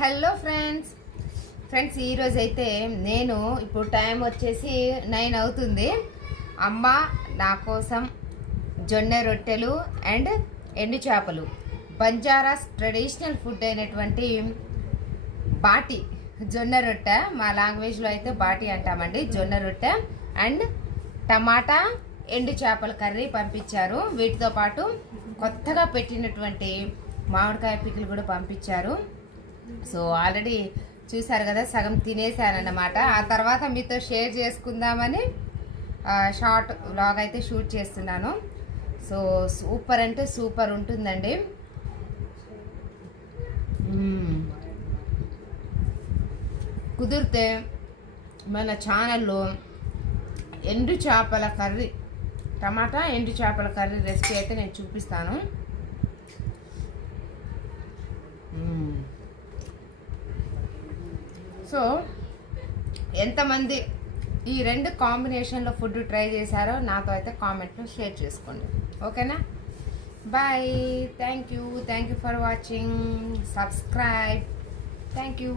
Hello friends ఈరోజు అయితే నేను ఇప్పుడు టైం వచ్చేసి 9 అవుతుంది. అమ్మ నా కోసం జొన్న రొట్టెలు అండ్ ఎండు చేపలు, బంజారాస్ ట్రెడిషనల్ ఫుడ్ అయినటువంటి బాటి జొన్న రొట్టె, మా లాంగ్వేజ్లో అయితే బాటి అంటామండి. జొన్న రొట్టె అండ్ టమాటా ఎండు చేపల కర్రీ పంపించారు. వీటితో పాటు కొత్తగా పెట్టినటువంటి మామిడికాయ పికిల్ కూడా పంపించారు. సో ఆల్రెడీ చూసారు కదా, సగం తినేసానన్నమాట. ఆ తర్వాత మీతో షేర్ చేసుకుందామని షార్ట్ వ్లాగ్ అయితే షూట్ చేస్తున్నాను. సో సూపర్ అంటే సూపర్ ఉంటుందండి. కుదిరితే మన ఛానల్లో ఎండు చేపల కర్రీ, టమాటా ఎండు చేపల కర్రీ రెసిపీ అయితే నేను చూపిస్తాను. సో ఎంతమంది ఈ రెండు కాంబినేషన్లో ఫుడ్ ట్రై చేశారో నాతో అయితే కామెంట్లో షేర్ చేసుకోండి. ఓకేనా? Bye. Thank you for watching. Subscribe. Thank you.